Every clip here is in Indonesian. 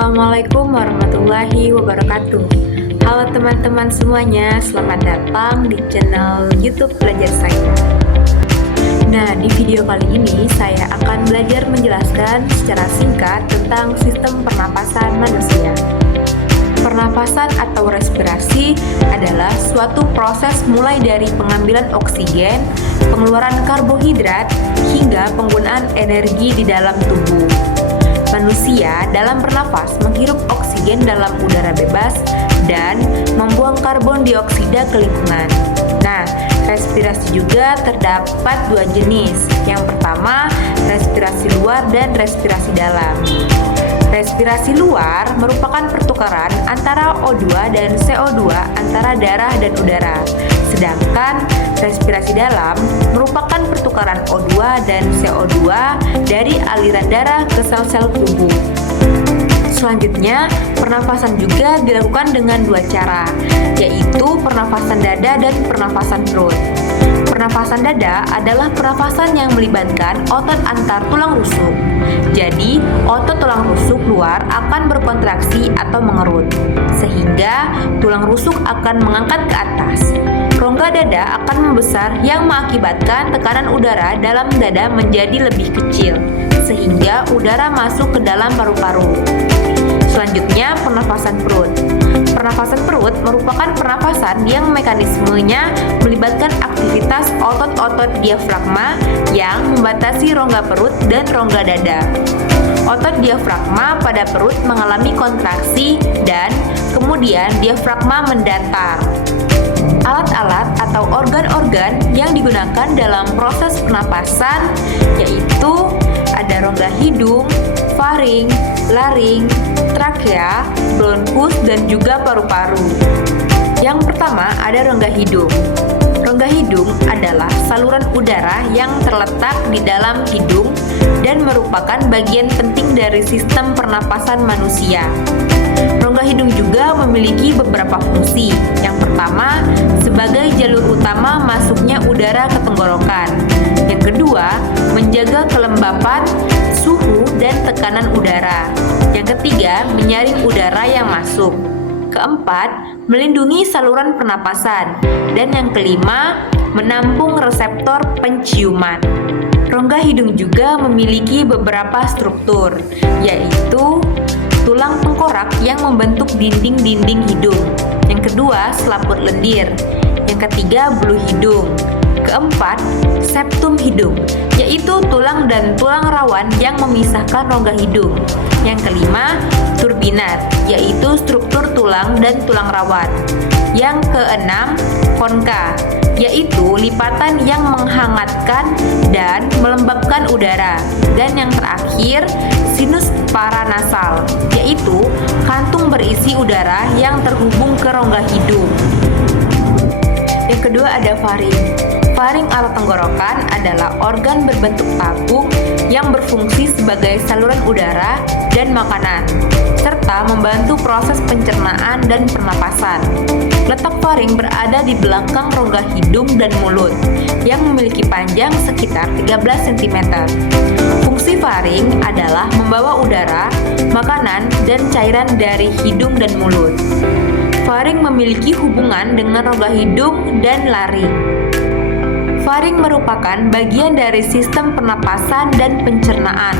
Assalamualaikum warahmatullahi wabarakatuh. Halo teman-teman semuanya, selamat datang di channel YouTube Belajar Saya. Nah, di video kali ini saya akan belajar menjelaskan secara singkat tentang sistem pernapasan manusia. Pernapasan atau respirasi adalah suatu proses mulai dari pengambilan oksigen, pengeluaran karbohidrat, hingga penggunaan energi di dalam tubuh. Manusia dalam bernafas menghirup oksigen dalam udara bebas dan membuang karbon dioksida ke lingkungan. Nah, respirasi juga terdapat dua jenis. Yang pertama, respirasi luar dan respirasi dalam. Respirasi luar merupakan pertukaran antara O2 dan CO2 antara darah dan udara. Sedangkan respirasi dalam merupakan pertukaran O2 dan CO2 dari aliran darah ke sel-sel tubuh. Selanjutnya, pernafasan juga dilakukan dengan dua cara, yaitu pernafasan dada dan pernafasan perut. Pernafasan dada adalah pernafasan yang melibatkan otot antar tulang rusuk. Jadi, otot tulang rusuk luar akan berkontraksi atau mengerut, sehingga tulang rusuk akan mengangkat ke atas. Rongga dada akan membesar yang mengakibatkan tekanan udara dalam dada menjadi lebih kecil, sehingga udara masuk ke dalam paru-paru. Selanjutnya, pernafasan perut. Pernafasan perut merupakan pernafasan yang mekanismenya melibatkan aktivitas otot-otot diafragma yang membatasi rongga perut dan rongga dada. Otot diafragma pada perut mengalami kontraksi dan kemudian diafragma mendatar. Alat-alat atau organ-organ yang digunakan dalam proses pernapasan yaitu ada rongga hidung, faring, laring, trakea, bronkus, dan juga paru-paru. Yang pertama ada rongga hidung. Rongga hidung adalah saluran udara yang terletak di dalam hidung dan merupakan bagian penting dari sistem pernapasan manusia. Rongga hidung juga memiliki beberapa fungsi. Yang pertama, sebagai jalur utama masuknya udara ke tenggorokan. Yang kedua, menjaga kelembapan, suhu, dan tekanan udara. Yang ketiga, menyaring udara yang masuk. Keempat, melindungi saluran pernapasan. Dan yang kelima, menampung reseptor penciuman. Rongga hidung juga memiliki beberapa struktur, yaitu tulang tengkorak yang membentuk dinding-dinding hidung. Yang kedua, selaput lendir. Yang ketiga, bulu hidung. Keempat, septum hidung, yaitu tulang dan tulang rawan yang memisahkan rongga hidung. Yang kelima, turbinat, yaitu struktur tulang dan tulang rawan. Yang keenam, konka, yaitu lipatan yang menghangatkan dan melembabkan udara. Dan yang terakhir, sinus paranasal, yaitu kantung berisi udara yang terhubung ke rongga hidung. Yang kedua ada faring. Faring atau tenggorokan adalah organ berbentuk tabung yang berfungsi sebagai saluran udara dan makanan, serta membantu proses pencernaan dan pernapasan. Letak faring berada di belakang rongga hidung dan mulut, yang memiliki panjang sekitar 13 cm. Fungsi faring adalah membawa udara, makanan, dan cairan dari hidung dan mulut. Faring memiliki hubungan dengan rongga hidung dan laring. Faring merupakan bagian dari sistem pernapasan dan pencernaan.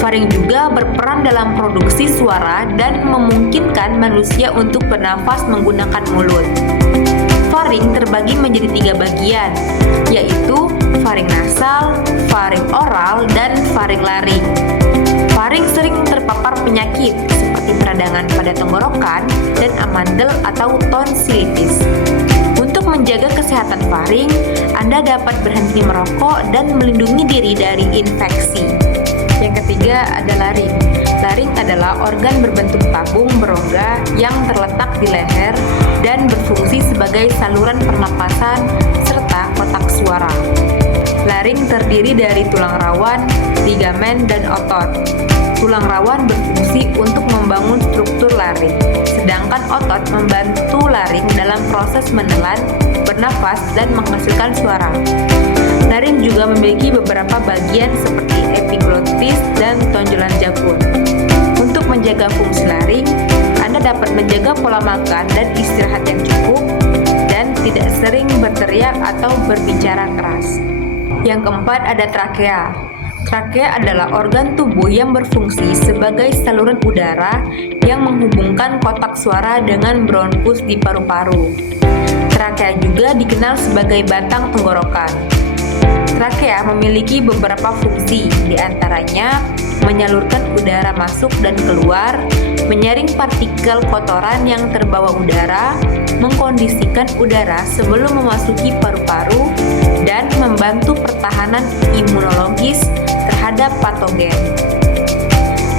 Faring juga berperan dalam produksi suara dan memungkinkan manusia untuk bernafas menggunakan mulut. Faring terbagi menjadi 3 bagian, yaitu faring nasal, faring oral, dan faring laring. Faring sering terpapar penyakit seperti peradangan pada tenggorokan dan amandel atau tonsilitis. Untuk menjaga kesehatan faring, Anda dapat berhenti merokok dan melindungi diri dari infeksi. Yang ketiga ada laring. Laring adalah organ berbentuk tabung berongga yang terletak di leher dan berfungsi sebagai saluran pernapasan serta kotak suara. Laring terdiri dari tulang rawan, ligamen, dan otot. Tulang rawan berfungsi untuk membangun struktur laring, sedangkan otot membantu laring dalam proses menelan, bernafas, dan menghasilkan suara. Laring juga memiliki beberapa bagian seperti epiglotis dan tonjolan janggut. Untuk menjaga fungsi laring, Anda dapat menjaga pola makan dan istirahat yang cukup, dan tidak sering berteriak atau berbicara keras. Yang keempat ada trakea. Trakea adalah organ tubuh yang berfungsi sebagai saluran udara yang menghubungkan kotak suara dengan bronkus di paru-paru. Trakea juga dikenal sebagai batang tenggorokan. Trakea memiliki beberapa fungsi, diantaranya menyalurkan udara masuk dan keluar, menyaring partikel kotoran yang terbawa udara, mengkondisikan udara sebelum memasuki paru-paru, dan membantu pertahanan imunologis terhadap patogen.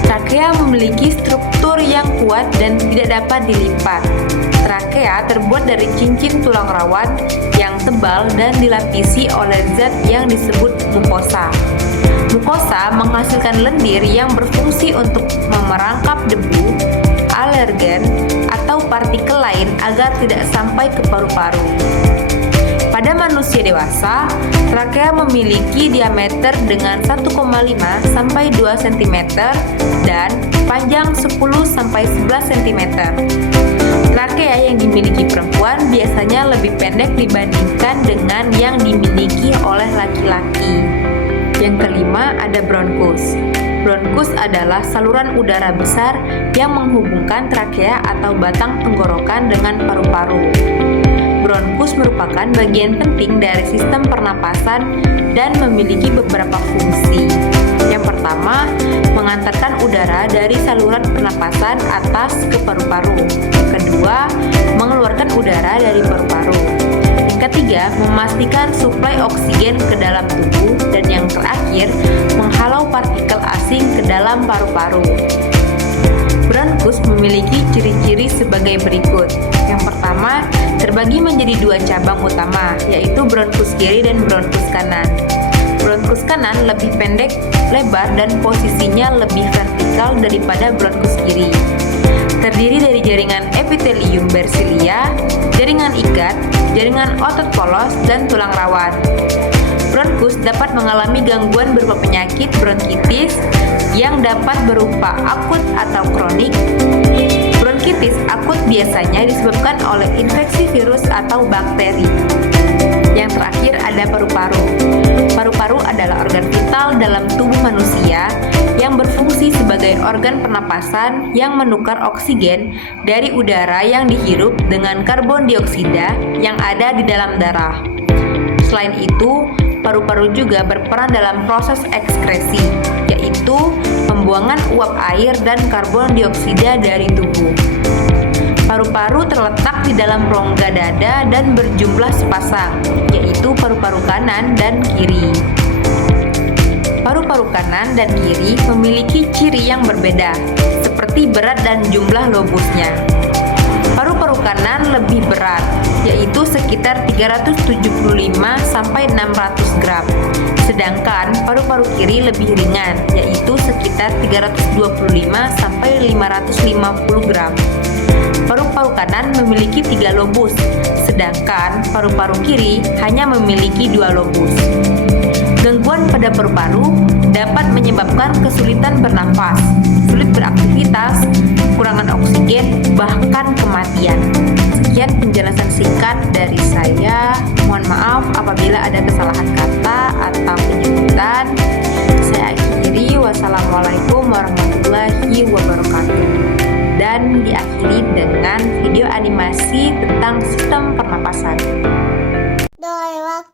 Trakea memiliki struktur yang kuat dan tidak dapat dilipat. Trakea terbuat dari cincin tulang rawan yang tebal dan dilapisi oleh zat yang disebut mukosa. Mukosa menghasilkan lendir yang berfungsi untuk memerangkap debu, alergen, atau partikel lain agar tidak sampai ke paru-paru. Pada manusia dewasa, trakea memiliki diameter dengan 1,5 sampai 2 cm dan panjang 10 sampai 11 cm. Trakea yang dimiliki perempuan biasanya lebih pendek dibandingkan dengan yang dimiliki oleh laki-laki. Yang kelima ada bronkus. Bronkus adalah saluran udara besar yang menghubungkan trakea atau batang tenggorokan dengan paru-paru. Bronkus merupakan bagian penting dari sistem pernapasan dan memiliki beberapa fungsi. Yang pertama, mengantarkan udara dari saluran pernapasan atas ke paru-paru. Kedua, mengeluarkan udara dari paru-paru. Yang ketiga, memastikan suplai oksigen ke dalam tubuh. Dan yang terakhir, menghalau partikel asing ke dalam paru-paru. Bronkus memiliki ciri-ciri sebagai berikut. Yang pertama, terbagi menjadi dua cabang utama, yaitu bronkus kiri dan bronkus kanan. Bronkus kanan lebih pendek, lebar, dan posisinya lebih vertikal daripada bronkus kiri. Terdiri dari jaringan epitelium bersilia, jaringan ikat, jaringan otot polos, dan tulang rawan. Bronkus dapat mengalami gangguan berupa penyakit bronkitis yang dapat berupa akut atau kronik. Bronkitis akut biasanya disebabkan oleh infeksi virus atau bakteri. Yang terakhir ada paru-paru. Paru-paru adalah organ vital dalam tubuh manusia yang berfungsi sebagai organ pernapasan yang menukar oksigen dari udara yang dihirup dengan karbon dioksida yang ada di dalam darah. Selain itu, paru-paru juga berperan dalam proses ekskresi, yaitu pembuangan uap air dan karbon dioksida dari tubuh. Paru-paru terletak di dalam rongga dada dan berjumlah sepasang, yaitu paru-paru kanan dan kiri. Paru-paru kanan dan kiri memiliki ciri yang berbeda, seperti berat dan jumlah lobusnya. Paru-paru kanan lebih berat, yaitu sekitar 375 sampai 600 gram. Sedangkan paru-paru kiri lebih ringan, yaitu sekitar 325 sampai 550 gram. Paru-paru kanan memiliki 3 lobus, sedangkan paru-paru kiri hanya memiliki 2 lobus. Gangguan pada paru-paru dapat menyebabkan kesulitan bernafas, sulit beraktivitas, kekurangan oksigen, bahkan kematian. Sekian penjelasan singkat dari saya. Mohon maaf apabila ada kesalahan kata atau penyebutan. Saya akhiri. Wassalamualaikum warahmatullahi wabarakatuh. Dan diakhiri dengan video animasi tentang sistem pernapasan. Dolewak.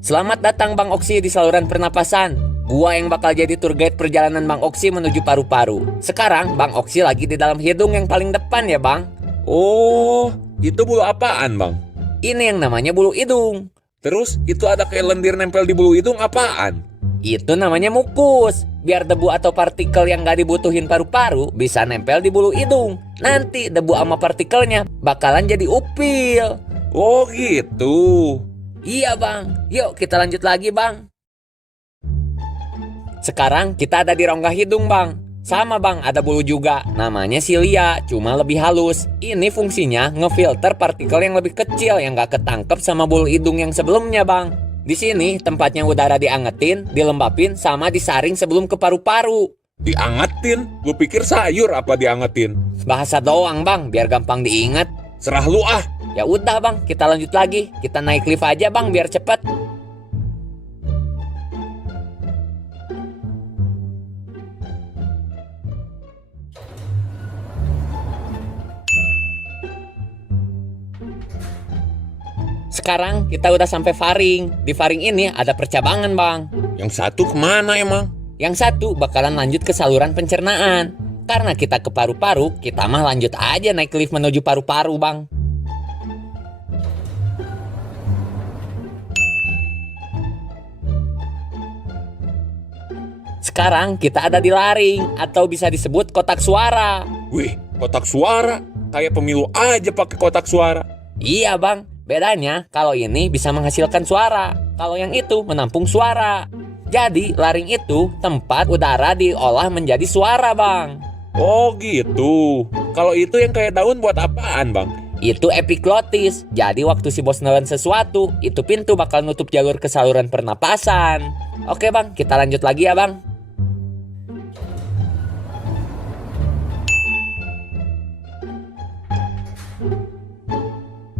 Selamat datang Bang Oksi di saluran pernapasan. Gua yang bakal jadi tour guide perjalanan Bang Oksi menuju paru-paru. Sekarang Bang Oksi lagi di dalam hidung yang paling depan ya Bang. Oh, itu bulu apaan Bang? Ini yang namanya bulu hidung. Terus itu ada kayak lendir nempel di bulu hidung apaan? Itu namanya mukus. Biar debu atau partikel yang gak dibutuhin paru-paru bisa nempel di bulu hidung. Nanti debu sama partikelnya bakalan jadi upil. Oh gitu. Iya Bang, yuk kita lanjut lagi Bang. Sekarang kita ada di rongga hidung Bang. Sama Bang, ada bulu juga. Namanya silia, cuma lebih halus. Ini fungsinya ngefilter partikel yang lebih kecil yang gak ketangkep sama bulu hidung yang sebelumnya Bang. Di sini tempatnya udara diangetin, dilembapin, sama disaring sebelum ke paru-paru. Diangetin? Lu pikir sayur apa diangetin? Bahasa doang bang, biar gampang diingat. Serah lu ah. Ya udah bang, kita lanjut lagi. Kita naik lift aja bang, biar cepet. Sekarang kita udah sampai faring. Di faring ini ada percabangan bang. Yang satu kemana emang? Yang satu bakalan lanjut ke saluran pencernaan. Karena kita ke paru-paru, kita mah lanjut aja naik lift menuju paru-paru bang. Sekarang kita ada di laring, atau bisa disebut kotak suara. Wih, kotak suara. Kayak pemilu aja pakai kotak suara. Iya bang, bedanya kalau ini bisa menghasilkan suara, kalau yang itu menampung suara. Jadi laring itu tempat udara diolah menjadi suara bang. Oh gitu. Kalau itu yang kayak daun buat apaan bang? Itu epiglotis. Jadi waktu si bos nelen sesuatu, itu pintu bakal nutup jalur ke saluran pernapasan. Oke bang, kita lanjut lagi ya bang.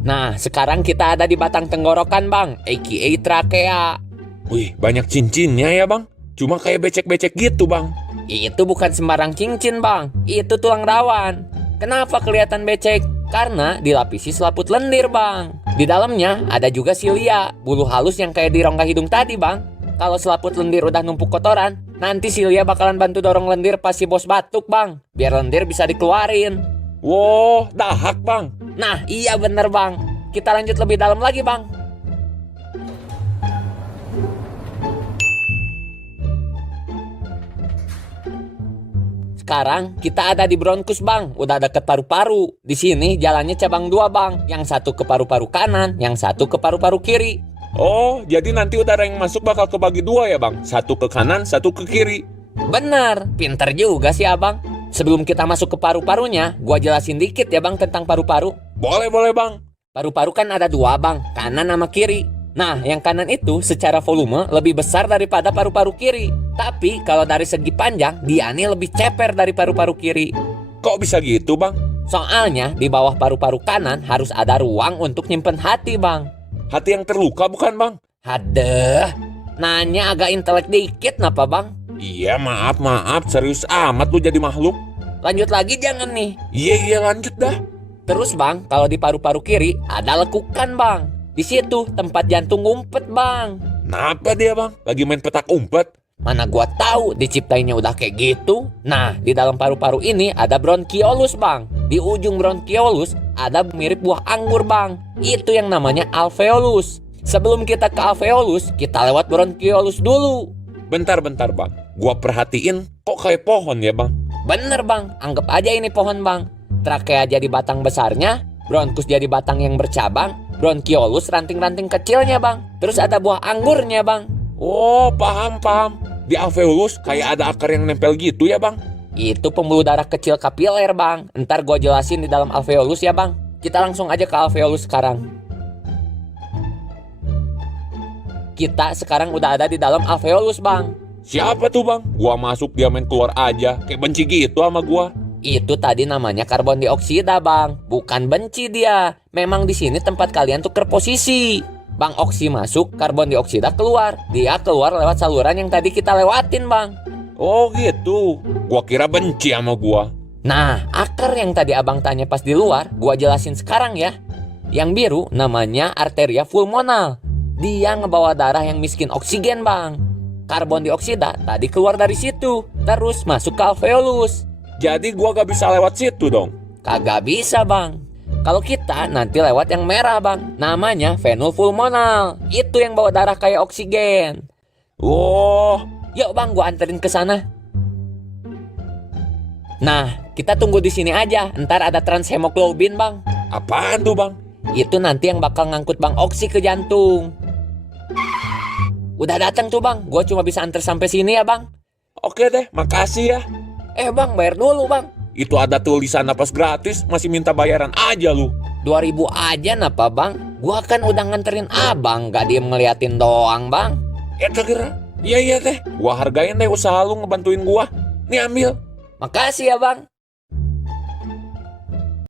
Nah, sekarang kita ada di batang tenggorokan bang, aka trakea. Wih, banyak cincinnya ya bang. Cuma kayak becek-becek gitu bang. Itu bukan sembarang cincin bang, itu tulang rawan. Kenapa kelihatan becek? Karena dilapisi selaput lendir bang. Di dalamnya ada juga silia, bulu halus yang kayak di rongga hidung tadi bang. Kalau selaput lendir udah numpuk kotoran, nanti silia bakalan bantu dorong lendir pas si bos batuk bang, biar lendir bisa dikeluarin. Wow, dahak bang. Nah iya bener bang. Kita lanjut lebih dalam lagi bang. Sekarang kita ada di bronkus bang, udah deket paru-paru. Di sini jalannya cabang dua bang, yang satu ke paru-paru kanan, yang satu ke paru-paru kiri. Oh, jadi nanti udara yang masuk bakal kebagi dua ya bang? Satu ke kanan, satu ke kiri. Bener, pinter juga sih abang. Sebelum kita masuk ke paru-parunya, gua jelasin dikit ya bang tentang paru-paru. Boleh bang. Paru-paru kan ada dua bang, kanan sama kiri. Nah, yang kanan itu secara volume lebih besar daripada paru-paru kiri. Tapi kalau dari segi panjang, dia nih lebih ceper dari paru-paru kiri. Kok bisa gitu bang? Soalnya di bawah paru-paru kanan harus ada ruang untuk nyimpen hati bang. Hati yang terluka bukan bang? Hadeh, nanya agak intelek dikit napa bang? Iya maaf, serius amat lu jadi makhluk. Lanjut lagi jangan nih. Iya lanjut dah. Terus bang, kalau di paru-paru kiri ada lekukan bang. Di situ tempat jantung ngumpet bang. Kenapa dia bang? Lagi main petak umpet? Mana gua tahu diciptainnya udah kayak gitu. Nah, di dalam paru-paru ini ada bronkiolus bang. Di ujung bronkiolus ada mirip buah anggur bang. Itu yang namanya alveolus. Sebelum kita ke alveolus, kita lewat bronkiolus dulu. Bentar bang. Gua perhatiin kok kayak pohon ya bang? Bener bang, anggap aja ini pohon bang. Trakea jadi batang besarnya, bronkus jadi batang yang bercabang, bronkiolus ranting-ranting kecilnya bang. Terus ada buah anggurnya bang. Oh paham. Di alveolus kayak ada akar yang nempel gitu ya bang? Itu pembuluh darah kecil kapiler bang. Ntar gua jelasin di dalam alveolus ya bang. Kita langsung aja ke alveolus sekarang. Kita sekarang udah ada di dalam alveolus bang. Siapa tuh bang? Gua masuk dia main keluar aja. Kayak benci gitu sama gua. Itu tadi namanya karbon dioksida bang. Bukan benci dia. Memang di sini tempat kalian tuker posisi. Bang Oksi masuk, karbon dioksida keluar. Dia keluar lewat saluran yang tadi kita lewatin bang. Oh gitu. Gua kira benci sama gua. Nah, akar yang tadi abang tanya pas di luar, gua jelasin sekarang ya. Yang biru namanya arteria pulmonal. Dia ngebawa darah yang miskin oksigen bang. Karbon dioksida tadi keluar dari situ, terus masuk ke alveolus. Jadi gua gak bisa lewat situ dong? Kagak bisa bang. Kalau kita nanti lewat yang merah bang, namanya venul pulmonal. Itu yang bawa darah kayak oksigen. Oh, Yuk bang, gua anterin ke sana. Nah, kita tunggu di sini aja. Ntar ada transhemoglobin bang. apaan tuh bang? Itu nanti yang bakal ngangkut bang Oksi ke jantung. Udah datang tuh bang. Gua cuma bisa anter sampai sini ya bang. Oke deh, makasih ya. Bang, bayar dulu bang. Itu ada tulisan napas gratis, masih minta bayaran aja lu. 2.000 aja napa bang? Gua kan udah nganterin abang, gak diem ngeliatin doang bang. Eta kira. Iya teh. Gua hargain deh usaha lu ngebantuin gua. Nih ambil. Makasih ya bang.